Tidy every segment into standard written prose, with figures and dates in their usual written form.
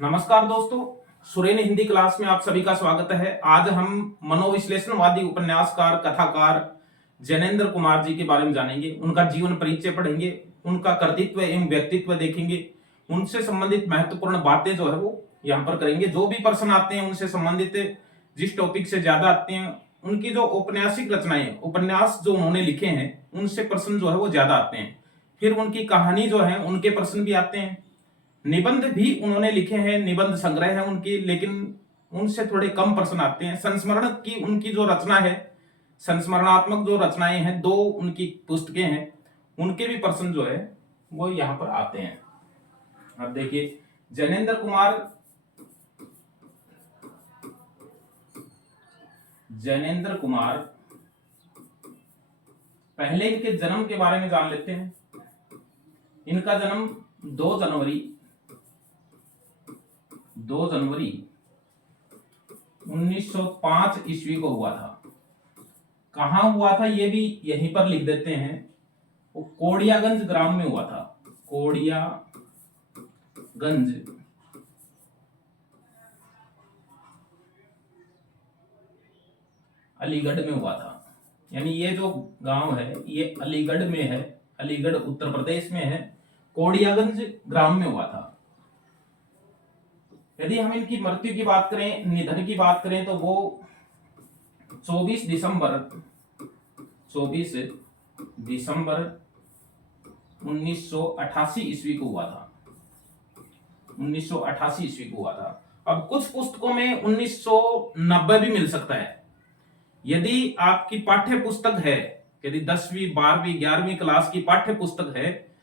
नमस्कार दोस्तों, सुरेन हिंदी क्लास में आप सभी का स्वागत है। आज हम मनोविश्लेषणवादी उपन्यासकार कथाकार जैनेंद्र कुमार जी के बारे में जानेंगे। उनका जीवन परिचय पढ़ेंगे, उनका कर्तृत्व एवं व्यक्तित्व देखेंगे, उनसे संबंधित महत्वपूर्ण बातें जो है वो यहाँ पर करेंगे। जो भी प्रश्न आते हैं उनसे संबंधित जिस टॉपिक से ज्यादा आते हैं, उनकी जो औपन्यासिक रचनाएं, उपन्यास जो उन्होंने लिखे हैं, उनसे प्रश्न जो है वो ज्यादा आते हैं। फिर उनकी कहानी जो है उनके प्रश्न भी आते हैं। निबंध भी उन्होंने लिखे हैं, निबंध संग्रह है उनकी, लेकिन उनसे थोड़े कम प्रश्न आते हैं। संस्मरण की उनकी जो रचना है, संस्मरणात्मक जो रचनाएं हैं, 2 उनकी पुस्तकें हैं, उनके भी प्रश्न जो है वो यहाँ पर आते हैं। अब देखिए, जैनेंद्र कुमार पहले इनके जन्म के बारे में जान लेते हैं। इनका जन्म 2 जनवरी 1905 ईस्वी को हुआ था। कहां हुआ था ये भी यहीं पर लिख देते हैं। वो कोड़ियागंज ग्राम में हुआ था। कोड़ियागंज अलीगढ़ में हुआ था। यानी ये जो गांव है ये अलीगढ़ में है, अलीगढ़ उत्तर प्रदेश में है। कोड़ियागंज ग्राम में हुआ था। यदि हम इनकी मृत्यु की बात करें, निधन की बात करें, तो वो 24 दिसंबर 1988 ईस्वी को हुआ था। 1988 ईस्वी को हुआ था। अब कुछ पुस्तकों में 1990 भी मिल सकता है। यदि आपकी पाठ्य पुस्तक है, यदि 10वीं 12वीं 11वीं क्लास की पाठ्य पुस्तक है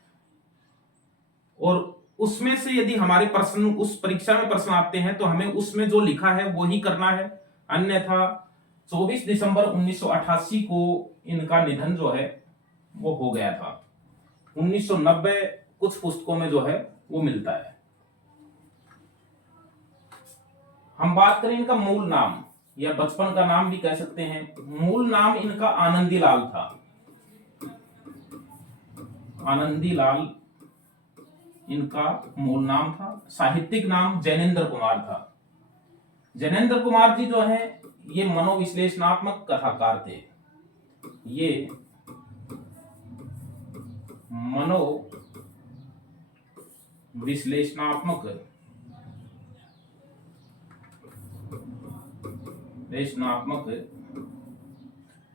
और उसमें से यदि हमारे प्रश्न, उस परीक्षा में प्रश्न आते हैं, तो हमें उसमें जो लिखा है वो ही करना है। अन्यथा 24 दिसंबर 1988 को इनका निधन जो है वो हो गया था। 1990 कुछ पुस्तकों में जो है वो मिलता है। हम बात करें इनका मूल नाम या बचपन का नाम भी कह सकते हैं। मूल नाम इनका आनंदीलाल था। आनंदीलाल इनका मूल नाम था। साहित्यिक नाम जैनेंद्र कुमार था। जैनेंद्र कुमार जी जो है ये मनोविश्लेषणात्मक कथाकार थे। ये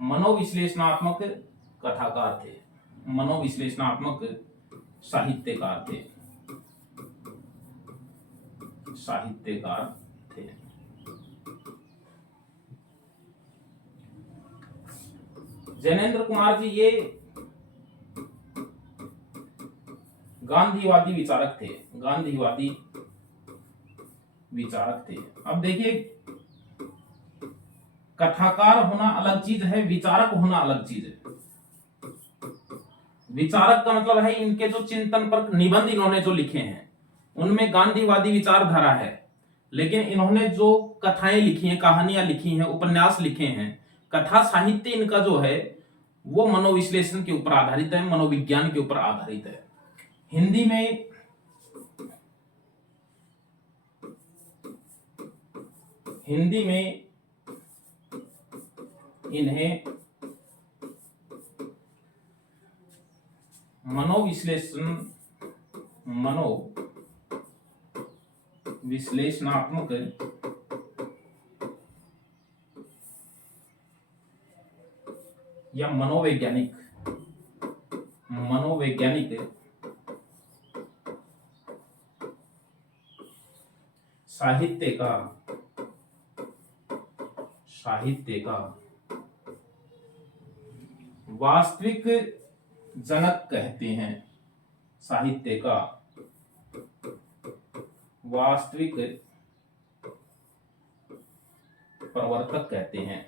मनोविश्लेषणात्मक कथाकार थे, मनोविश्लेषणात्मक साहित्यकार थे। जैनेंद्र कुमार जी ये गांधीवादी विचारक थे। अब देखिए, कथाकार होना अलग चीज है, विचारक होना अलग चीज है। विचारक का मतलब है इनके जो चिंतन पर निबंध इन्होंने जो लिखे हैं उनमें गांधीवादी विचारधारा है, लेकिन इन्होंने जो कथाएं लिखी हैं, कहानियां लिखी हैं, उपन्यास लिखे हैं, कथा साहित्य इनका जो है वो मनोविश्लेषण के ऊपर आधारित है, मनोविज्ञान के ऊपर आधारित है। हिंदी में इन्हें मनोविश्लेषणात्मक या मनोवैज्ञानिक साहित्य का वास्तविक जनक कहते हैं। साहित्य का वास्तविक प्रवर्तक कहते हैं।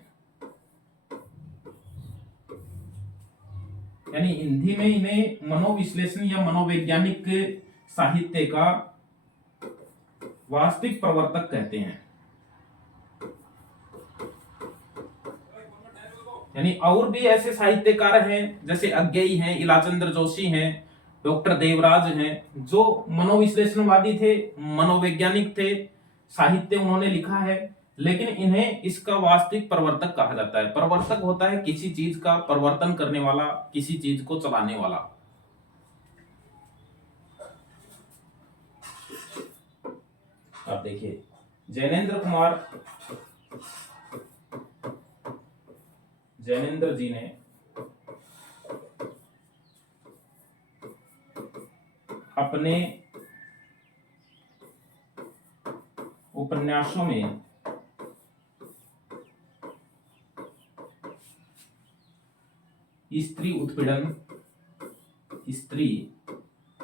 यानी हिंदी में इन्हें मनोविश्लेषण या मनोवैज्ञानिक साहित्य का वास्तविक प्रवर्तक कहते हैं। यानी और भी ऐसे साहित्यकार हैं, जैसे अज्ञेय हैं, इलाचंद्र जोशी हैं, डॉक्टर देवराज हैं जो मनोविश्लेषणवादी थे, मनोवैज्ञानिक थे, साहित्य उन्होंने लिखा है, लेकिन इन्हें इसका वास्तविक प्रवर्तक कहा जाता है। प्रवर्तक होता है किसी चीज का परिवर्तन करने वाला, किसी चीज को चलाने वाला। अब देखिए जैनेन्द्र जी ने अपने उपन्यासों में स्त्री उत्पीड़न, त्रिकोणीय प्रेम,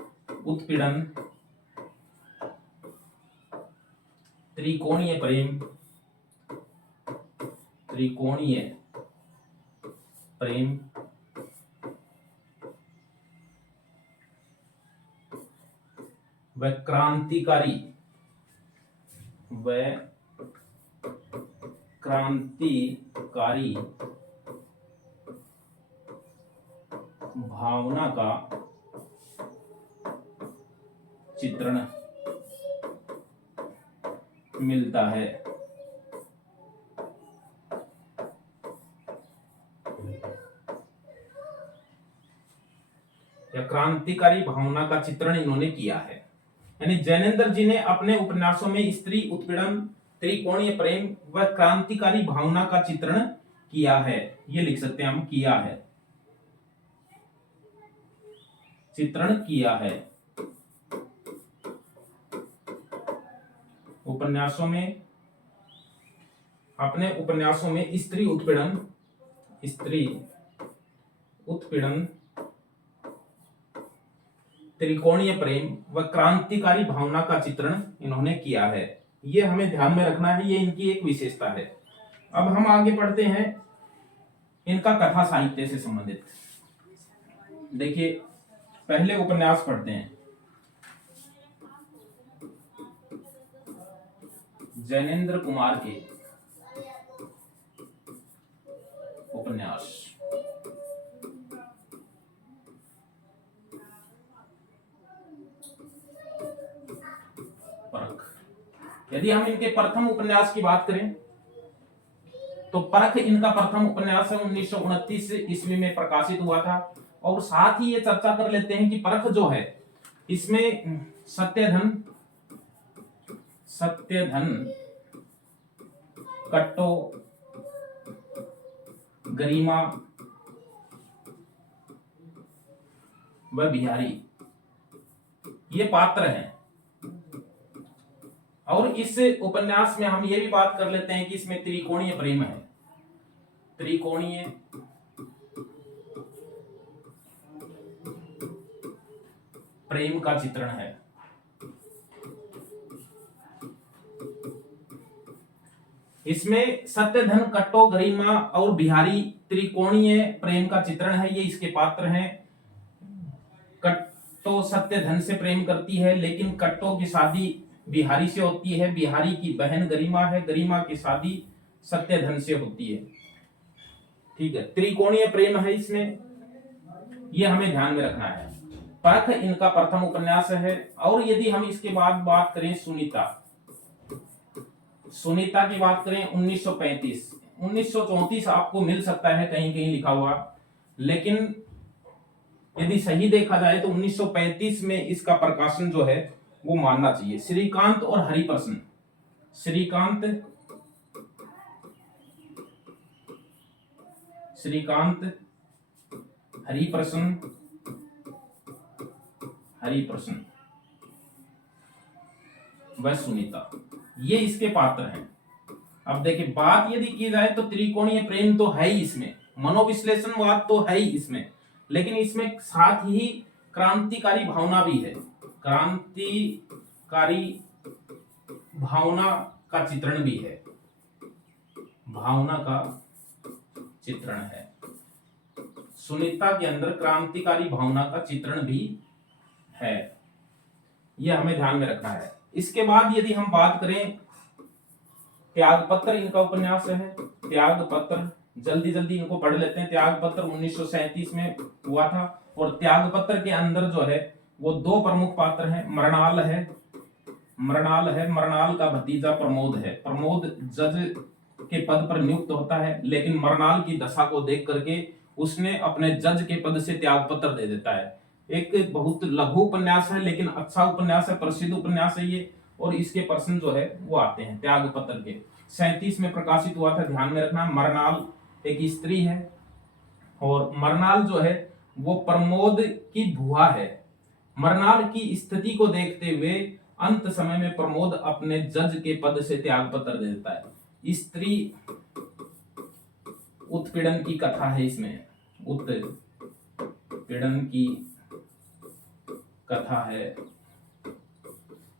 व क्रांतिकारी भावना का चित्रण मिलता है। या क्रांतिकारी भावना का चित्रण इन्होंने किया है। यानी जैनेन्द्र जी ने अपने उपन्यासों में स्त्री उत्पीड़न, त्रिकोणीय प्रेम व क्रांतिकारी भावना का चित्रण किया है। ये लिख सकते हैं हम, चित्रण किया है। अपने उपन्यासों में स्त्री उत्पीड़न, त्रिकोणीय प्रेम व क्रांतिकारी भावना का चित्रण इन्होंने किया है। ये हमें ध्यान में रखना है, ये इनकी एक विशेषता है। अब हम आगे पढ़ते हैं इनका कथा साहित्य से संबंधित। देखिए पहले उपन्यास पढ़ते हैं, जैनेन्द्र कुमार के उपन्यास। परख। यदि हम इनके प्रथम उपन्यास की बात करें तो परख इनका प्रथम उपन्यास है, 1929 ईस्वी में प्रकाशित हुआ था। और साथ ही ये चर्चा कर लेते हैं कि परख जो है इसमें सत्यधन, कट्टो, गरिमा व बिहारी ये पात्र हैं। और इस उपन्यास में हम ये भी बात कर लेते हैं कि इसमें त्रिकोणीय प्रेम है, त्रिकोणीय प्रेम का चित्रण है। इसमें सत्यधन, कट्टो, गरिमा और बिहारी त्रिकोणीय प्रेम का चित्रण है। ये इसके पात्र हैं। कट्टो सत्यधन से प्रेम करती है, लेकिन कट्टो की शादी बिहारी से होती है। बिहारी की बहन गरिमा है, गरिमा की शादी सत्यधन से होती है। ठीक है, त्रिकोणीय प्रेम है इसमें, ये हमें ध्यान में रखना है। परख इनका प्रथम उपन्यास है। और यदि हम इसके बाद बात करें सुनीता की बात करें 1935, 1934 आपको मिल सकता है कहीं कहीं लिखा हुआ, लेकिन यदि सही देखा जाए तो 1935 में इसका प्रकाशन जो है वो मानना चाहिए। श्रीकांत और हरिप्रसन्न, श्रीकांत हरिप्रसन्न व सुनीता ये इसके पात्र हैं। अब देखिए बात यदि की जाए तो त्रिकोणीय प्रेम तो है ही इसमें, मनोविश्लेषणवाद तो है ही इसमें, लेकिन इसमें साथ ही क्रांतिकारी भावना भी है। क्रांतिकारी भावना का चित्रण भी है, भावना का चित्रण है। सुनीता के अंदर क्रांतिकारी भावना का चित्रण भी है, यह हमें ध्यान में रखना है। इसके बाद यदि हम बात करें त्यागपत्र इनका उपन्यास है। त्यागपत्र जल्दी जल्दी इनको पढ़ लेते हैं। त्यागपत्र 1937 में हुआ था और त्यागपत्र के अंदर जो है वो दो प्रमुख पात्र हैं। मृणाल है, मृणाल का भतीजा प्रमोद है। प्रमोद जज के पद पर नियुक्त होता है, लेकिन मृणाल की दशा को देख करके उसने अपने जज के पद से त्यागपत्र दे देता है। एक बहुत लघु उपन्यास है, लेकिन अच्छा उपन्यास है, प्रसिद्ध उपन्यास है ये, और इसके प्रश्न जो है वो आते हैं त्यागपत्र के। 37 में प्रकाशित हुआ था, ध्यान में रखना। मरनाल एक स्त्री है, और मरनाल जो है वो प्रमोद की भुआ है। मरनाल की स्थिति को देखते हुए अंत समय में प्रमोद अपने जज के पद से त्यागपत्र दे देता है। स्त्री उत्पीड़न की कथा है इसमें, उत्पीड़न की कथा है,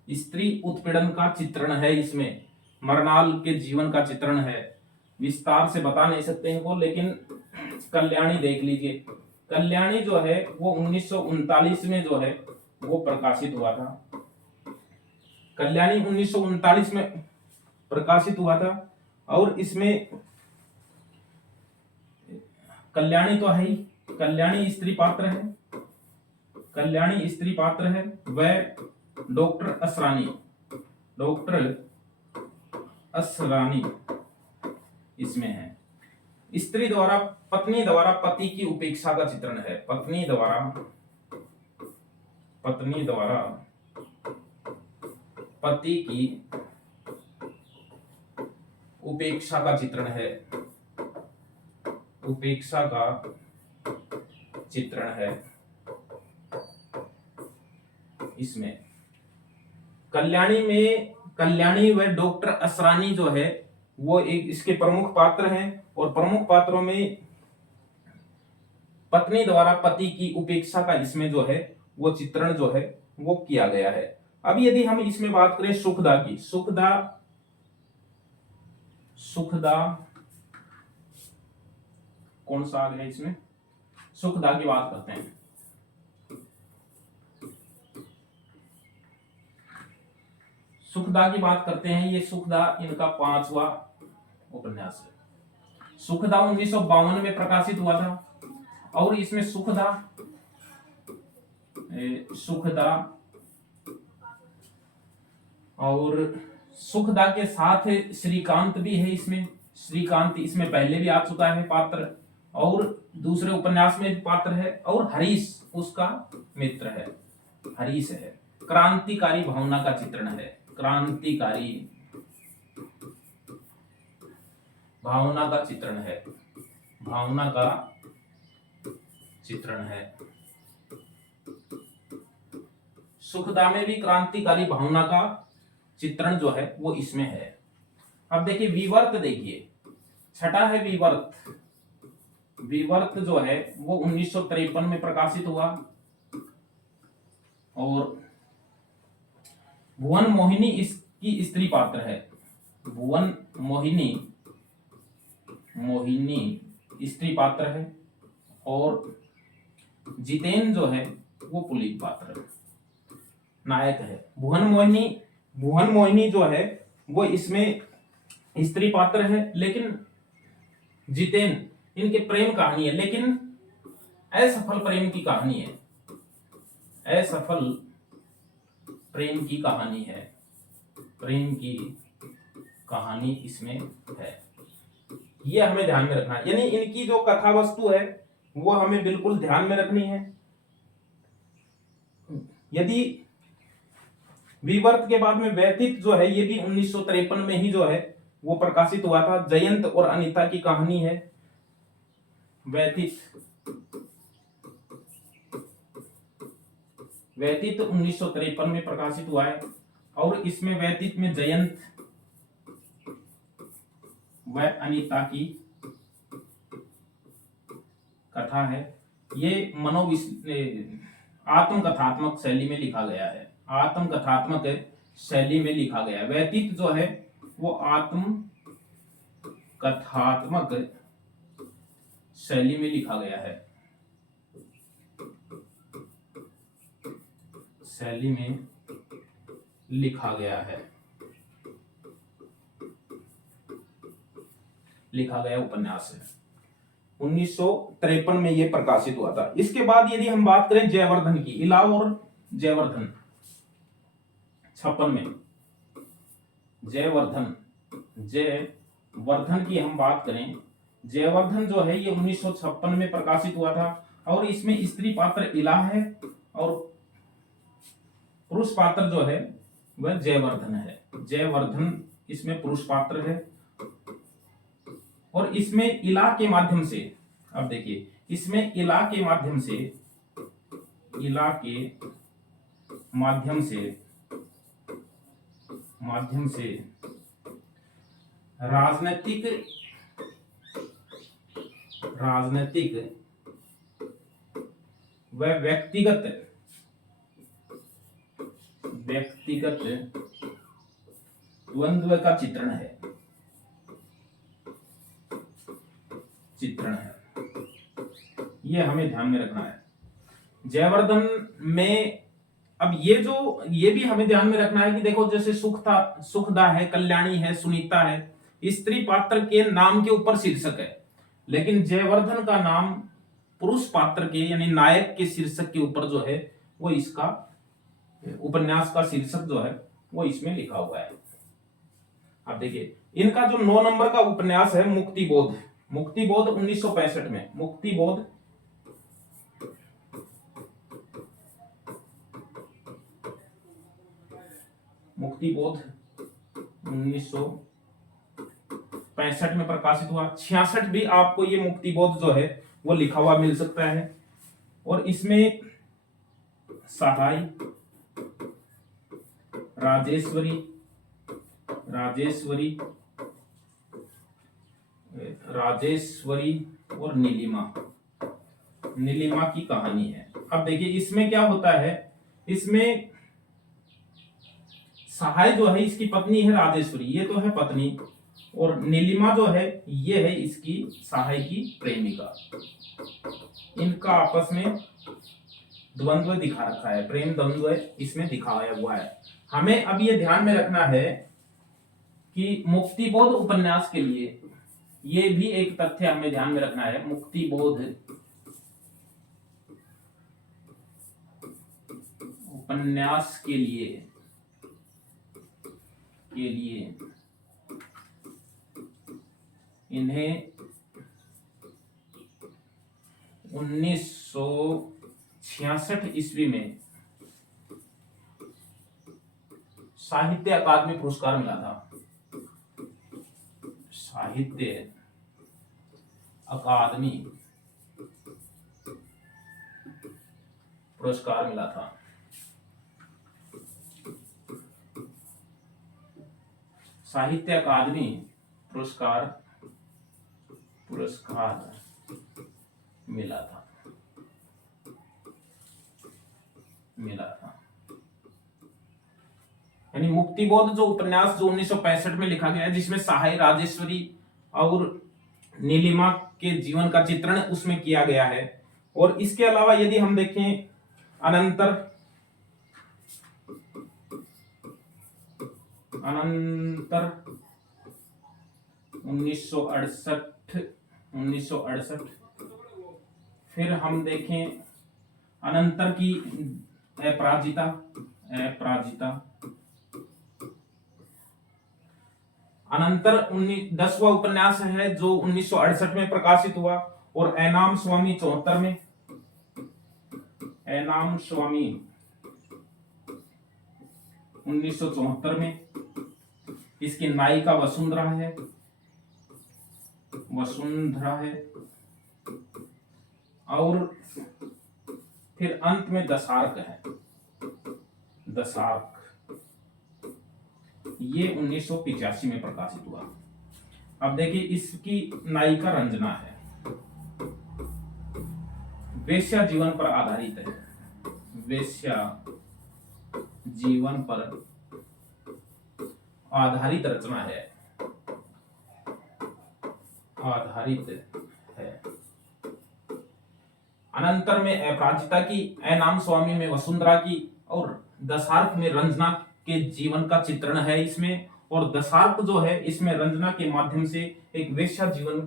स्त्री उत्पीड़न का चित्रण है इसमें, मरनाल के जीवन का चित्रण है। विस्तार से बता नहीं सकते इनको, लेकिन कल्याणी देख लीजिए। कल्याणी जो है वो 1939 में जो है वो प्रकाशित हुआ था। कल्याणी 1939 में प्रकाशित हुआ था, और इसमें कल्याणी तो है ही, कल्याणी स्त्री पात्र है, कल्याणी स्त्री पात्र है। वह डॉक्टर असरानी इसमें है। स्त्री द्वारा, पत्नी द्वारा पति की उपेक्षा का चित्रण है। पत्नी द्वारा पति की उपेक्षा का चित्रण है, उपेक्षा का चित्रण है इसमें। कल्याणी व डॉक्टर असरानी जो है वो एक इसके प्रमुख पात्र हैं, और प्रमुख पात्रों में पत्नी द्वारा पति की उपेक्षा का इसमें जो है वो चित्रण जो है वो किया गया है। अब यदि हम इसमें बात करें सुखदा की, सुखदा कौन सा आ गया इसमें, सुखदा की बात करते हैं। सुखदा की बात करते हैं, ये सुखदा इनका 5वां उपन्यास है। सुखदा 1952 में प्रकाशित हुआ था, और इसमें सुखदा और सुखदा के साथ श्रीकांत भी है इसमें। श्रीकांत इसमें पहले भी आ चुका है पात्र, और दूसरे उपन्यास में भी पात्र है, और हरीश उसका मित्र है, हरीश है। क्रांतिकारी भावना का चित्रण है, क्रांतिकारी भावना का चित्रण है, भावना का चित्रण है। सुखदा में भी क्रांतिकारी भावना का चित्रण जो है वो इसमें है। अब देखिए विवर्त, देखिए छठा है विवर्त। विवर्त जो है वो 1953 में प्रकाशित हुआ, और भुवन मोहिनी इसकी स्त्री पात्र है। भुवन मोहिनी स्त्री पात्र है, और जितेन जो है वो पुलिस पात्र नायक है। भुवन मोहिनी जो है वो इसमें स्त्री पात्र है, लेकिन जितेन इनके प्रेम कहानी है, लेकिन असफल प्रेम की कहानी है, असफल प्रेम की कहानी है, प्रेम की कहानी इसमें है। ये हमें ध्यान में रखना है, यानी इनकी जो कथा वस्तु है वो हमें बिल्कुल ध्यान में रखनी है। यदि विवर्त के बाद में व्यतीत जो है ये भी 1953 में ही जो है वो प्रकाशित हुआ था। जयंत और अनीता की कहानी है व्यतीत 1953 में प्रकाशित हुआ है, और इसमें व्यतीत में जयंत व अनीता की कथा है। ये आत्मकथात्मक शैली में लिखा गया है, आत्मकथात्मक शैली में लिखा गया है। व्यतीत जो है वो आत्मकथात्मक शैली में लिखा गया है, शैली में लिखा गया है, लिखा गया उपन्यास है। 1953 में ये प्रकाशित हुआ था। इसके बाद यदि हम बात करें जयवर्धन की, इलाव और जयवर्धन 56 में, जयवर्धन की हम बात करें, जयवर्धन जो है ये 1956 में प्रकाशित हुआ था और इसमें स्त्री पात्र इला है और पुरुष पात्र जो है वह जयवर्धन है। जयवर्धन इसमें पुरुष पात्र है और इसमें इला के माध्यम से, अब देखिए इसमें इला के माध्यम से राजनीतिक व व्यक्तिगत द्वंद्व का चित्रण है। ये हमें ध्यान में रखना है जयवर्धन में। अब ये भी हमें ध्यान में रखना है कि देखो जैसे सुखदा है, कल्याणी है, सुनीता है, स्त्री पात्र के नाम के ऊपर शीर्षक है, लेकिन जयवर्धन का नाम पुरुष पात्र के यानी नायक के शीर्षक के ऊपर जो है वो इसका उपन्यास का शीर्षक जो है वो इसमें लिखा हुआ है। अब देखिए इनका जो 9 नंबर का उपन्यास है मुक्तिबोध 1965 में, मुक्तिबोध मुक्तिबोध 1965 में प्रकाशित हुआ। 66 भी आपको ये मुक्तिबोध जो है वो लिखा हुआ मिल सकता है और इसमें सहाय राजेश्वरी और नीलिमा की कहानी है। अब देखिए इसमें क्या होता है, इसमें सहाय जो है इसकी पत्नी है राजेश्वरी, ये तो है पत्नी, और नीलिमा जो है ये है इसकी सहाय की प्रेमिका। इनका आपस में द्वंद्व दिखा रखा है, प्रेम द्वंद्व इसमें दिखाया हुआ है। हमें अब ये ध्यान में रखना है कि मुक्तिबोध उपन्यास के लिए ये भी एक तथ्य हमें ध्यान में रखना है। मुक्तिबोध उपन्यास के लिए इन्हें 1966 ईस्वी में साहित्य अकादमी पुरस्कार मिला था। साहित्य अकादमी पुरस्कार मिला था। साहित्य अकादमी पुरस्कार मिला था। यानी मुक्तिबोध जो उपन्यास जो 1965 में लिखा गया है, जिसमें सहाय राजेश्वरी और नीलिमा के जीवन का चित्रण उसमें किया गया है। और इसके अलावा यदि हम देखें अनंतर 1968, फिर हम देखें अनंतर की अपराजिता, अनंतर 10वां उपन्यास है जो 1968 में प्रकाशित हुआ। और ऐनाम स्वामी 74 में, ऐनाम स्वामी 1974 में। इसकी नायिका वसुंधरा है और फिर अंत में दशार्क है। दशार्क ये 1985 में प्रकाशित हुआ। अब देखिए इसकी नायिका रंजना है, वेश्या जीवन पर आधारित है। वेश्या जीवन पर आधारित रचना है, अनंतर में अपराजिता की, ऐनाम स्वामी में वसुंधरा की और दशार्क में रंजना के जीवन का चित्रण है इसमें। और दशार्क जो है इसमें रंजना के माध्यम से एक वेश्या जीवन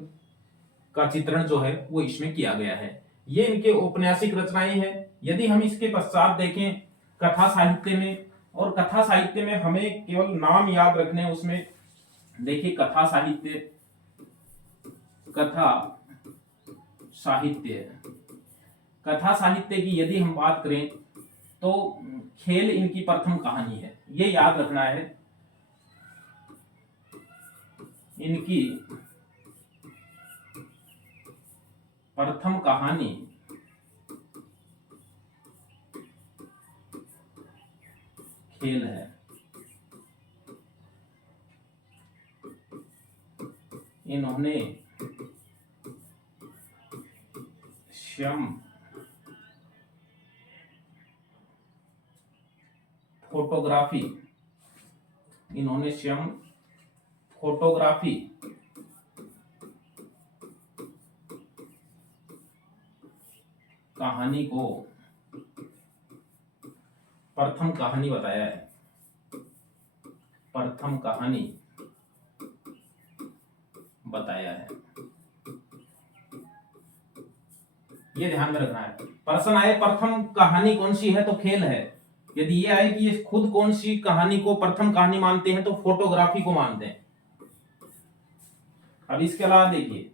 का चित्रण जो है वो इसमें किया गया है। ये इनके औपन्यासिक रचनाएं हैं। यदि हम इसके पश्चात देखें कथा साहित्य में, और कथा साहित्य में हमें केवल नाम याद रखने हैं उसमें। देखिए कथा साहित्य, कथा साहित्य, कथा साहित्य की यदि हम बात करें तो खेल इनकी प्रथम कहानी है, ये याद रखना है। इनकी प्रथम कहानी खेल है। इन्होंने श्यम फोटोग्राफी, इन्होंने स्वयं फोटोग्राफी कहानी को प्रथम कहानी बताया है। प्रथम कहानी बताया है, ये ध्यान में रखना है। प्रश्न आए प्रथम कहानी कौन सी है तो खेल है। यदि ये आए कि ये खुद कौन सी कहानी को प्रथम कहानी मानते हैं तो फोटोग्राफी को मानते हैं। अब इसके अलावा देखिए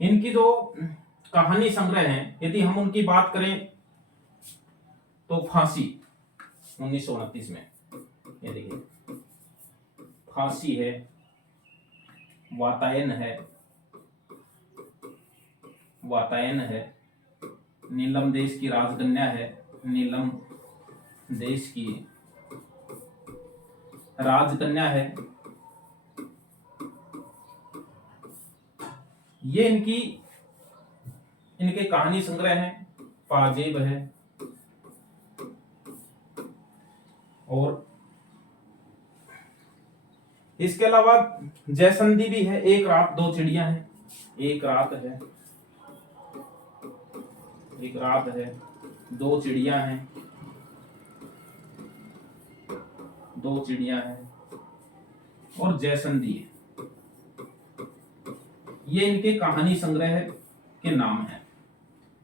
इनकी जो कहानी संग्रह है, यदि हम उनकी बात करें तो फांसी 1929 में, ये देखिए फांसी है, वातायन है, वातायन है, नीलम देश की राजकन्या है, नीलम देश की राजकन्या है, ये इनके कहानी संग्रह है। पाजेब है, और इसके अलावा जयसंधी भी है, एक रात दो चिड़िया है, एक रात है, एक रात है, दो चिड़िया हैं, दो चिड़िया हैं, और जयसंधी है। ये इनके कहानी संग्रह के नाम है,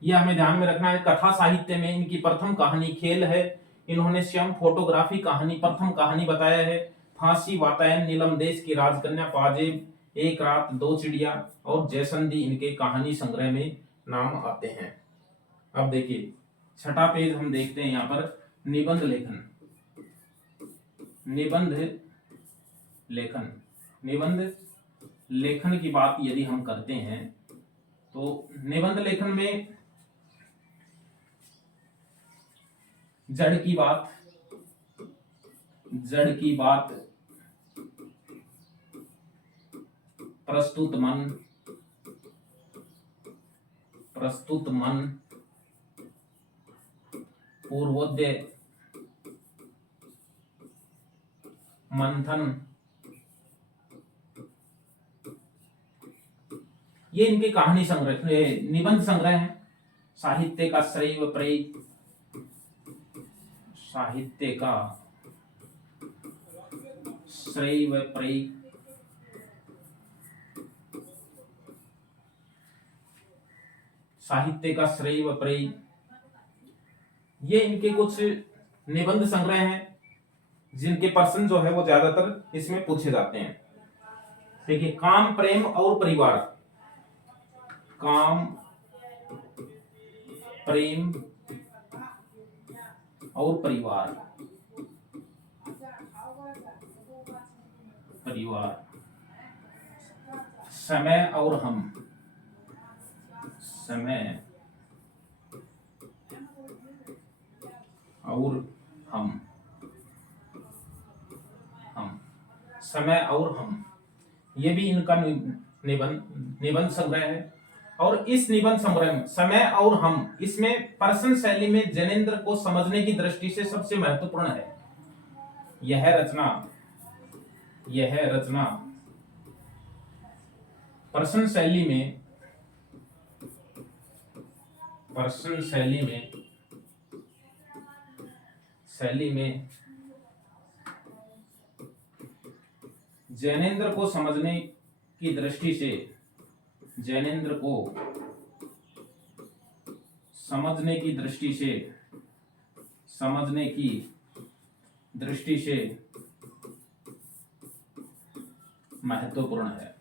ये हमें ध्यान में रखना है। कथा साहित्य में इनकी प्रथम कहानी खेल है। इन्होंने स्वयं फोटोग्राफी कहानी प्रथम कहानी बताया है। फांसी, वातायन, नीलम देश की राजकन्या, पाजेब, एक रात, दो चिड़िया और जयसंधी इनके कहानी संग्रह में नाम आते हैं। अब देखिए छठा पेज हम देखते हैं, यहाँ पर निबंध लेखन। निबंध लेखन, निबंध लेखन की बात यदि हम करते हैं तो निबंध लेखन में जड़ की बात, जड़ की बात, प्रस्तुत मन, प्रस्तुत मन, पूर्वोदय, मंथन, ये इनके कहानी संग्रह निबंध संग्रह है। साहित्य का श्रेय व प्रेय, साहित्य का श्रेय व प्रेय, साहित्य का श्रेय व प्रेय, ये इनके कुछ निबंध संग्रह हैं जिनके प्रश्न जो है वो ज्यादातर इसमें पूछे जाते हैं। देखिए काम, प्रेम और परिवार, काम, प्रेम और परिवार, परिवार, समय और हम, समय और हम, समय और हम, ये भी इनका निबंध संग्रह है। और इस निबंध संग्रह में समय और हम, इसमें प्रश्न शैली में जैनेन्द्र को समझने की दृष्टि से सबसे महत्वपूर्ण है। यह रचना प्रश्न शैली में, प्रश्न शैली में जैनेन्द्र को समझने की दृष्टि से, जैनेन्द्र को समझने की दृष्टि से, समझने की दृष्टि से महत्वपूर्ण है।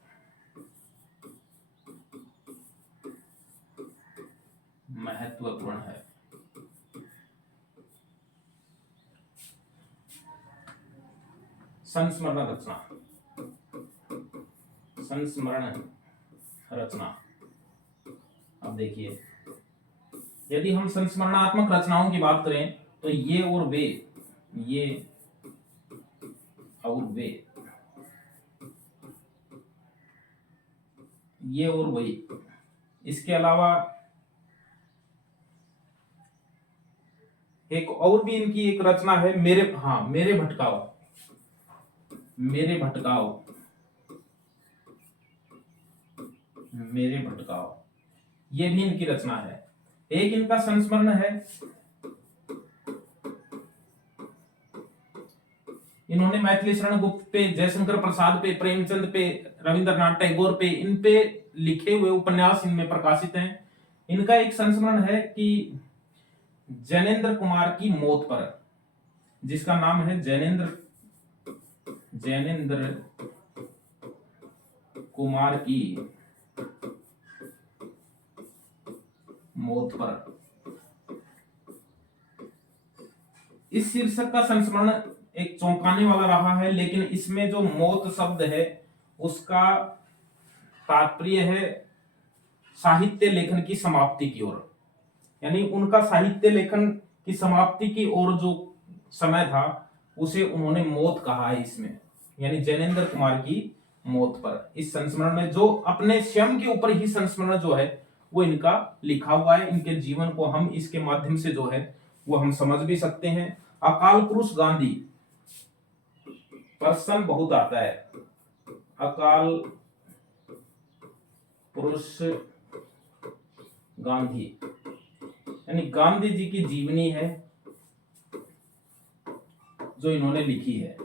महत्वपूर्ण है। संस्मरण रचना, संस्मरण रचना। अब देखिए, यदि हम संस्मरणात्मक रचनाओं की बात करें तो ये और वे, ये और वे, ये और वही। इसके अलावा एक और भी इनकी एक रचना है, मेरे भटकाओ, मेरे भटकाओ, मेरे भटकाओ, ये भी इनकी रचना है। एक इनका संस्मरण है, इन्होंने मैथिली शरण गुप्त पे, जयशंकर प्रसाद पे, प्रेमचंद पे, रविंद्रनाथ टैगोर पे, इन पे लिखे हुए उपन्यास इनमें प्रकाशित हैं। इनका एक संस्मरण है कि जैनेन्द्र कुमार की मौत पर, जिसका नाम है जैनेन्द्र कुमार की मौत पर। इस शीर्षक का संस्मरण एक चौंकाने वाला रहा है, लेकिन इसमें जो मौत शब्द है उसका तात्पर्य है साहित्य लेखन की समाप्ति की ओर, यानी उनका साहित्य लेखन की समाप्ति की ओर जो समय था उसे उन्होंने मौत कहा है इसमें, यानी जैनेन्द्र कुमार की मौत पर। इस संस्मरण में जो अपने स्वयं के ऊपर ही संस्मरण जो है वो इनका लिखा हुआ है। इनके जीवन को हम इसके माध्यम से जो है वो हम समझ भी सकते हैं। अकाल पुरुष गांधी, प्रश्न बहुत आता है, अकाल पुरुष गांधी, यानी गांधी जी की जीवनी है जो इन्होंने लिखी है।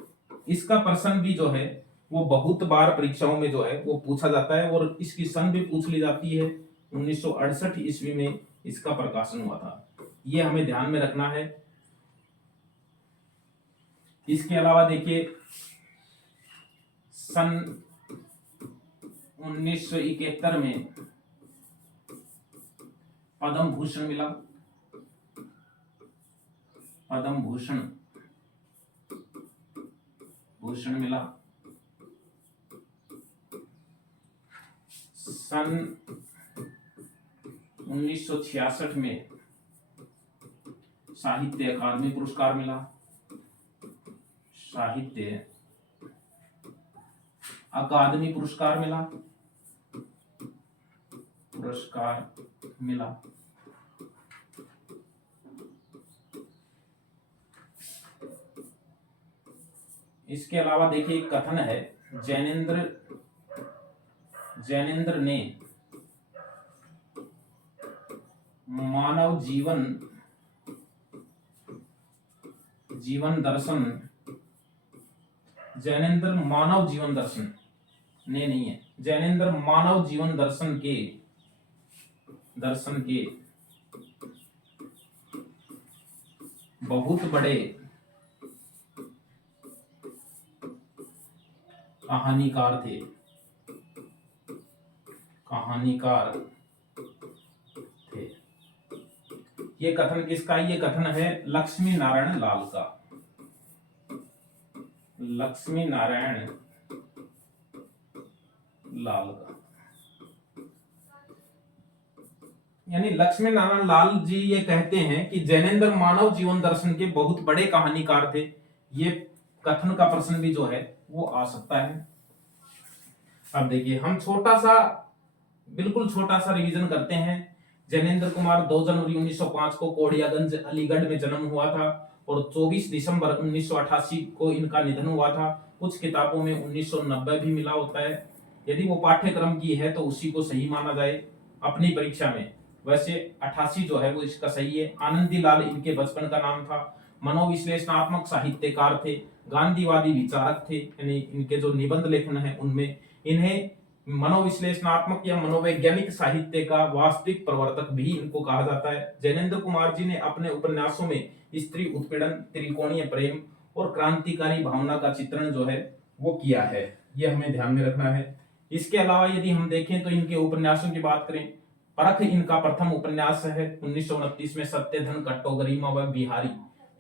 इसका प्रश्न भी जो है वो बहुत बार परीक्षाओं में जो है वो पूछा जाता है और इसकी सन भी पूछ ली जाती है। 1968 ईस्वी में इसका प्रकाशन हुआ था, ये हमें ध्यान में रखना है। इसके अलावा देखिए, सन 1971 में पद्म भूषण मिला, पद्म भूषण मिला। सन 1966 में साहित्य अकादमी पुरस्कार मिला, साहित्य अकादमी पुरस्कार मिला। इसके अलावा देखिए एक कथन है, जैनेन्द्र ने मानव जीवन दर्शन, जैनेन्द्र मानव जीवन दर्शन ने नहीं है, जैनेन्द्र मानव जीवन दर्शन के बहुत बड़े कहानीकार थे, ये कथन किसका? ये कथन है लक्ष्मी नारायण लाल का, लक्ष्मी नारायण लाल का। यानी लक्ष्मी नारायण लाल जी ये कहते हैं कि जैनेन्द्र मानव जीवन दर्शन के बहुत बड़े कहानीकार थे। ये कथन का प्रश्न भी जो है वो आ सकता है। अब देखिए, हम बिल्कुल छोटा सा रिवीजन करते हैं। जैनेन्द्र कुमार 2 जनवरी 1905 को कोडियागंज अलीगढ़ में जन्म हुआ था और 24 दिसंबर 1988 को इनका निधन हुआ था। कुछ किताबों में 1990 भी मिला होता है। यदि वो पाठ्यक्रम की है तो उसी को सही माना जाए अपनी परीक्षा में। वैसे 88 जो है वो इसका सही है। आनंदी लाल इनके बचपन का नाम था। मनोविश्लेषणात्मक साहित्यकार थे, गांधीवादी विचारक थे, यानी इनके जो निबंध लेखन है उनमें इन्हें मनोविश्लेषणात्मक या मनोवैज्ञानिक साहित्य का वास्तविक प्रवर्तक भी इनको कहा जाता है। जैनेन्द्र कुमार जी ने अपने उपन्यासों में स्त्री उत्पीड़न, त्रिकोणीय प्रेम और क्रांतिकारी भावना का चित्रण जो है वो किया है, ये हमें ध्यान में रखना है। इसके अलावा यदि हम देखें तो इनके उपन्यासों की बात करें, परख इनका प्रथम उपन्यास है 1929 में, सत्यधन, कट्टोगरिमा व बिहारी,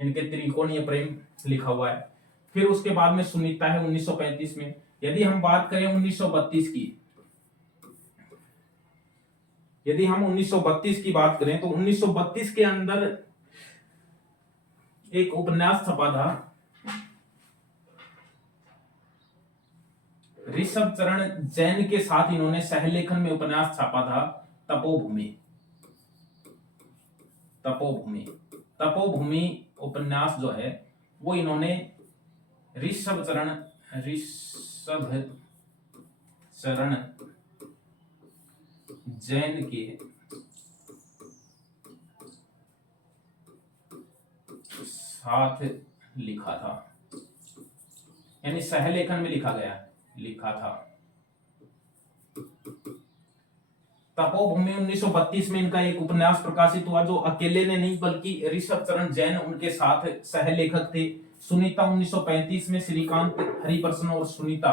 इनके त्रिकोणीय प्रेम लिखा हुआ है। फिर उसके बाद में सुनीता है 1935 में। यदि हम बात करें 1932 की, यदि हम 1932 की बात करें तो 1932 के अंदर एक उपन्यास छपा था, ऋषभ चरण जैन के साथ इन्होंने सहलेखन में उपन्यास छापा था, तपोभूमि। तपोभूमि तपोभूमि उपन्यास जो है वो इन्होंने ऋषभ चरण जैन के साथ लिखा था, यानी सहलेखन में लिखा था। तपोभूमि 1932 में इनका एक उपन्यास प्रकाशित हुआ, जो अकेले ने नहीं बल्कि ऋषभ चरण जैन उनके साथ सहलेखक थे। सुनीता 1935 में श्रीकांत, हरिप्रसन्न और सुनीता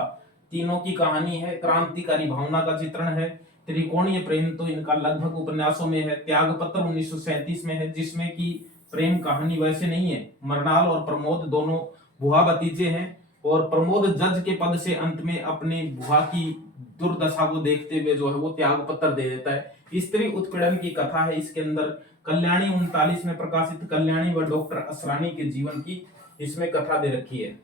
तीनों की कहानी है, क्रांतिकारी भावना का चित्रण है। त्रिकोणीय प्रेम तो इनका लगभग उपन्यासों में है। त्यागपत्र 1937 में है, जिसमें की प्रेम कहानी वैसे नहीं है। मरणाल और प्रमोद दोनों बुआ भतीजे हैं और प्रमोद जज के पद से अंत में अपनी बुआ की दुर्दशा को देखते हुए जो है वो त्याग पत्र दे देता है। स्त्री उत्पीड़न की कथा है इसके अंदर। कल्याणी 39 में प्रकाशित, कल्याणी व डॉक्टर असरानी के जीवन की इसमें कथा दे रखी है।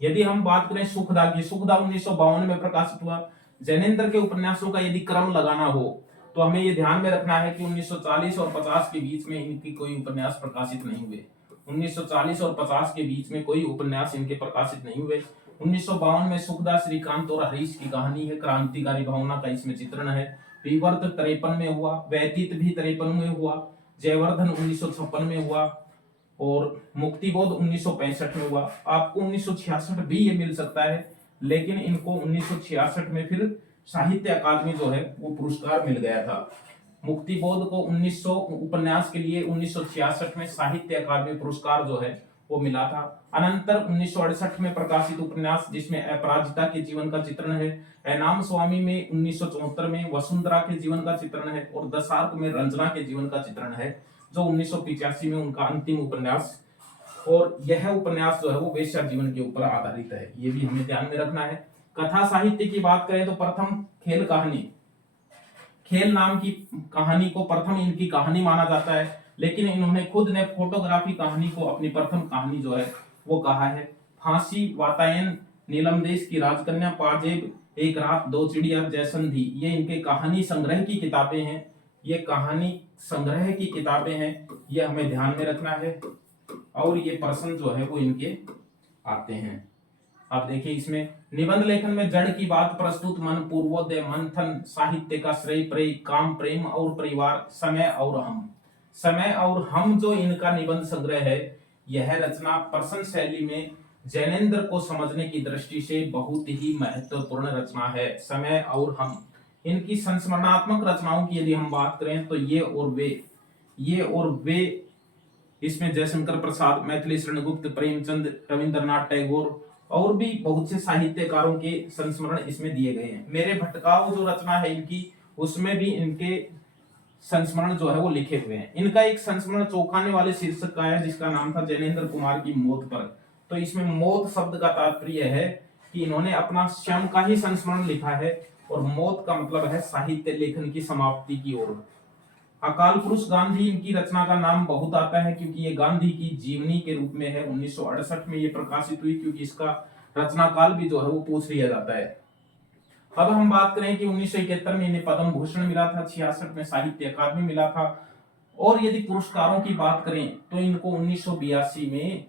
यदि हम बात करें सुखदा की, सुखदा 1952 में प्रकाशित हुआ। जैनेन्द्र के उपन्यासों का यदि क्रम लगाना हो तो हमें ये ध्यान में रखना है कि 1940 और 50 के बीच में इनकी कोई उपन्यास प्रकाशित नहीं हुए। 1940 और 50 के बीच में कोई उपन्यास इनके प्रकाशित नहीं हुए। 1952 में सुखदा, श्रीकांत और हरीश की कहानी है, क्रांतिकारी भावना का इसमें चित्रण है। विवर्त 53 में हुआ, व्यतीत भी 53 में हुआ, जयवर्धन 1956 में हुआ और मुक्तिबोध 1965 में हुआ। आपको 1966 भी ये मिल सकता है, लेकिन इनको 1966 में फिर साहित्य अकादमी जो है वो पुरस्कार मिल गया था। मुक्तिबोध को 1900 उपन्यास के लिए 1966 में साहित्य अकादमी पुरस्कार जो है वो मिला था। अनंतर 1968 में प्रकाशित उपन्यास जिसमें अपराजिता के जीवन का चित्रण है, एनाम स्वामी में 1974 में वसुंधरा के जीवन का चित्रण है और दशार्क में रंजना के जीवन का चित्रण है, जो 1985 में उनका अंतिम उपन्यास। और यह उपन्यास जो है वो वेश्या जीवन के ऊपर आधारित है, ये भी हमें ध्यान में रखना है। कथा साहित्य की बात करें तो प्रथम खेल कहानी, खेल नाम की कहानी को प्रथम इनकी कहानी माना जाता है, लेकिन इन्होंने खुद ने फोटोग्राफी कहानी को अपनी प्रथम कहानी जो है वो कहा है। फांसी, वातायन, नीलम देश की राजकन्या, पाजेब, एक रात, दो चिड़िया, जैसंधी, ये इनके कहानी संग्रह की किताबें हैं। ये कहानी संग्रह की किताबें हैं, ये हमें ध्यान में रखना है। और ये प्रश्न जो है वो इनके आते हैं। अब देखिए इसमें निबंध लेखन में जड़ की बात, प्रस्तुत, मन, पूर्वोदय, मंथन, साहित्य का श्रेय, प्रेय, काम, प्रेम और परिवार, समय और हम। समय और हम जो इनका निबंध संग्रह है, यह रचना प्रश्न शैली में जैनेन्द्र को समझने की दृष्टि से बहुत ही महत्वपूर्ण रचना है। समय और हम, इनकी संस्मरणात्मक रचनाओं की यदि हम बात करें तो ये और वे इसमें जयशंकर प्रसाद, मैथिली शरण गुप्त, प्रेमचंद, रविंद्रनाथ टैगोर और भी बहुत से साहित्यकारों के संस्मरण इसमें दिए गए हैं। मेरे भटकाव जो रचना है इनकी, उसमें भी इनके संस्मरण जो है वो लिखे हुए हैं। इनका एक संस्मरण चौंकाने वाले शीर्षक का है, जिसका नाम था जैनेन्द्र कुमार की मौत पर। तो इसमें मौत शब्द का तात्पर्य है कि इन्होंने अपना स्वयं का ही संस्मरण लिखा है और मौत का मतलब है साहित्य लेखन की समाप्ति की ओर। अकाल पुरुष गांधी, इनकी रचना का नाम बहुत आता है क्योंकि ये गांधी की जीवनी के रूप में है। 1968 में ये प्रकाशित हुई, क्योंकि इसका रचना काल भी जो है वो पूछ लिया जाता है। अब हम बात करें कि 1971 में इन्हें पद्म भूषण मिला था, 66 में साहित्य अकादमी मिला था। और यदि पुरस्कारों की बात करें तो इनको 1982 में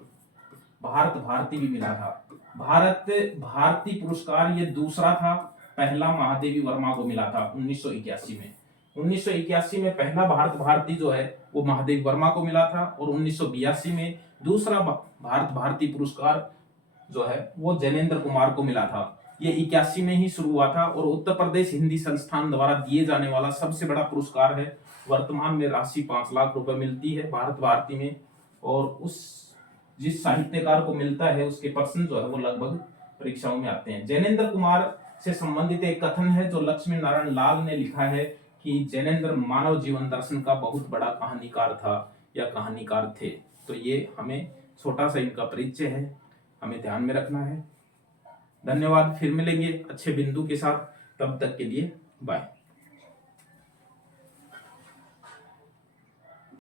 भारत भारती भी मिला था। भारत भारती पुरस्कार ये दूसरा था, पहला महादेवी वर्मा को मिला था 1981 में। 1981 में पहला भारत भारती जो है वो महादेव वर्मा को मिला था और 1982 में दूसरा भारत भारती पुरस्कार जो है वो जैनेन्द्र कुमार को मिला था। ये 81 में ही शुरू हुआ था और उत्तर प्रदेश हिंदी संस्थान द्वारा दिए जाने वाला सबसे बड़ा पुरस्कार है। वर्तमान में राशि 5 लाख रुपए मिलती है भारत भारती में, और उस जिस साहित्यकार को मिलता है उसके पर्सन जो है वो लगभग परीक्षाओं में आते हैं। जैनेन्द्र कुमार से संबंधित एक कथन है जो लक्ष्मी नारायण लाल ने लिखा है कि जैनेन्द्र मानव जीवन दर्शन का बहुत बड़ा कहानीकार था या कहानीकार थे। तो ये हमें छोटा सा इनका परिचय है, हमें ध्यान में रखना है। धन्यवाद, फिर मिलेंगे अच्छे बिंदु के साथ, तब तक के लिए बाय।